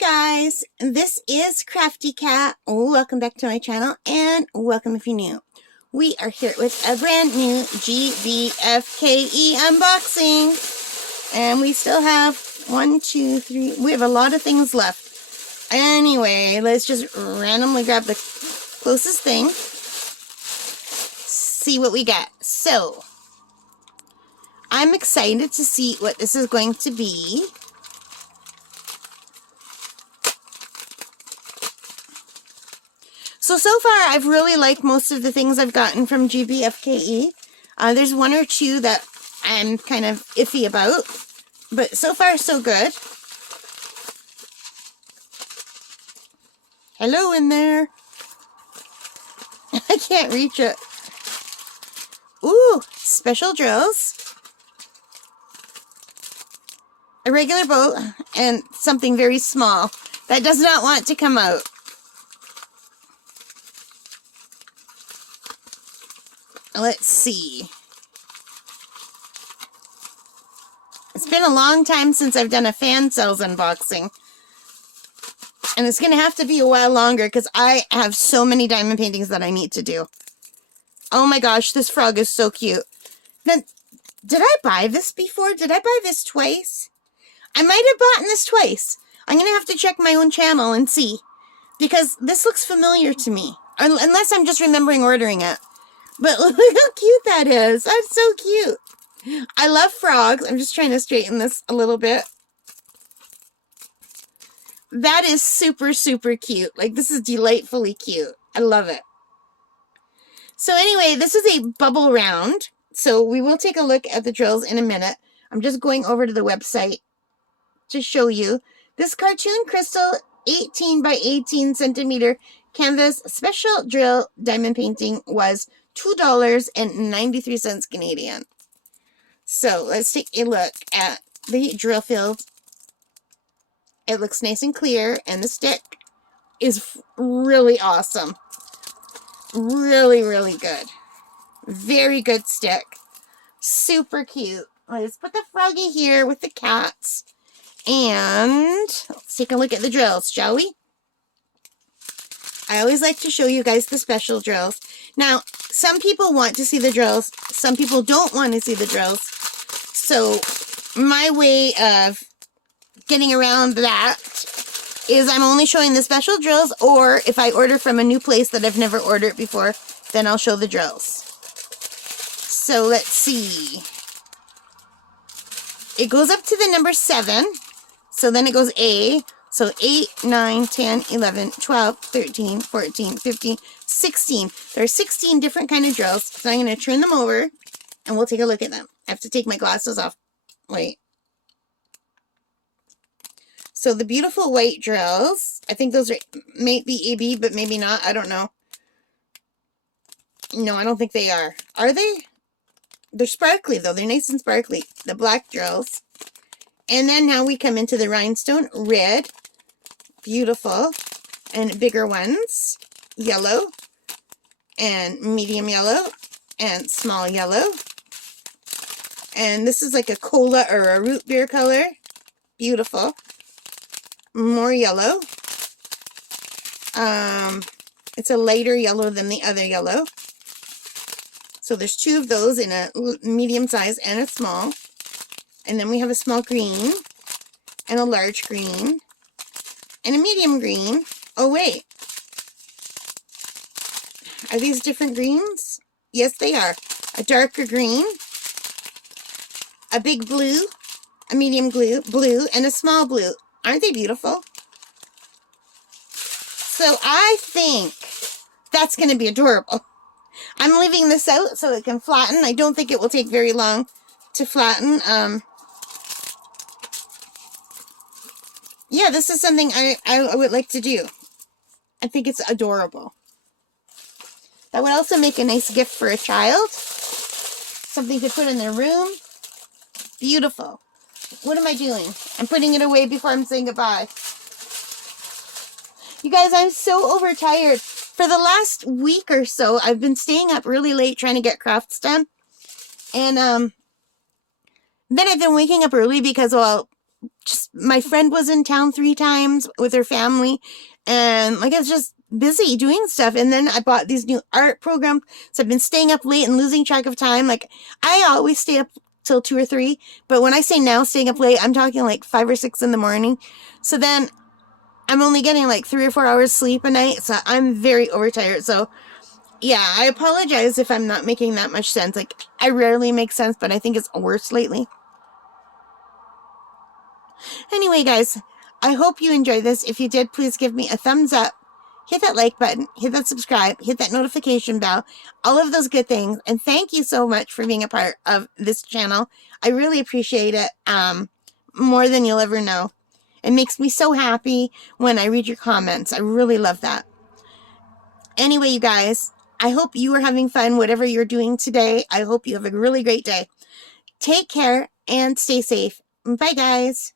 Guys, this is Crafty Cat. Welcome back to my channel and welcome if you're new. We are here with a brand new GBFKE unboxing and we still have 1, 2, 3, we have a lot of things left. Anyway, let's just randomly grab the closest thing, see what we get. So, I'm excited to see what this is going to be. So far, I've really liked most of the things I've gotten from GBFKE. There's one or two that I'm kind of iffy about, but so far, so good. Hello in there. I can't reach it. Ooh, special drills. A regular boat, and something very small that does not want to come out. Let's see. It's been a long time since I've done a fan cells unboxing. And it's going to have to be a while longer because I have so many diamond paintings that I need to do. Oh my gosh, this frog is so cute. Now, did I buy this before? Did I buy this twice? I might have bought this twice. I'm going to have to check my own channel and see. Because this looks familiar to me. Unless I'm just remembering ordering it. But look how cute that is. That's so cute. I love frogs. I'm just trying to straighten this a little bit. That is super, super cute. Like, this is delightfully cute. I love it. So anyway, this is a bubble round. So we will take a look at the drills in a minute. I'm just going over to the website to show you. This cartoon crystal 18 by 18 centimeter canvas special drill diamond painting was $2.93 Canadian. So let's take a look at the drill field. It looks nice and clear, and the stick is really awesome. Really, really good. Very good stick. Super cute. Let's put the froggy here with the cats. And let's take a look at the drills, shall we? I always like to show you guys the special drills. Now, some people want to see the drills. Some people don't want to see the drills. So, my way of getting around that is I'm only showing the special drills, or if I order from a new place that I've never ordered before, then I'll show the drills. So, let's see. It goes up to the number 7. So, then it goes A. So 8, 9, 10, 11, 12, 13, 14, 15, 16. There are 16 different kind of drills. So I'm going to turn them over and we'll take a look at them. I have to take my glasses off. Wait. So the beautiful white drills. I think those are might be AB, but maybe not. I don't know. No, I don't think they are. Are they? They're sparkly though. They're nice and sparkly. The black drills. And then now we come into the rhinestone red. Beautiful. And bigger ones. Yellow. And medium yellow. And small yellow. And this is like a cola or a root beer color. Beautiful. More yellow. It's a lighter yellow than the other yellow. So there's 2 of those in a medium size and a small. And then we have a small green. And a large green. And a medium green. Oh, wait. Are these different greens? Yes, they are. A darker green. A big blue. A medium blue. And a small blue. Aren't they beautiful? So I think that's going to be adorable. I'm leaving this out so it can flatten. I don't think it will take very long to flatten. Yeah, this is something I would like to do. I think it's adorable. That would also make a nice gift for a child. Something to put in their room. Beautiful. What am I doing? I'm putting it away before I'm saying goodbye. You guys, I'm so overtired. For the last week or so, I've been staying up really late trying to get crafts done. And then I've been waking up early because, well, just my friend was in town 3 times with her family, and like I was just busy doing stuff. And then I bought these new art programs, so I've been staying up late and losing track of time. Like I always stay up till 2 or 3, but when I say now staying up late, I'm talking like 5 or 6 in the morning. So then I'm only getting like 3 or 4 hours sleep a night, so I'm very overtired. So yeah, I apologize if I'm not making that much sense. Like I rarely make sense, but I think it's worse lately. Anyway, guys, I hope you enjoyed this. If you did, please give me a thumbs up. Hit that like button, hit that subscribe, hit that notification bell, all of those good things. And thank you so much for being a part of this channel. I really appreciate it, more than you'll ever know. It makes me so happy when I read your comments. I really love that. Anyway, you guys, I hope you are having fun, whatever you're doing today. I hope you have a really great day. Take care and stay safe. Bye, guys.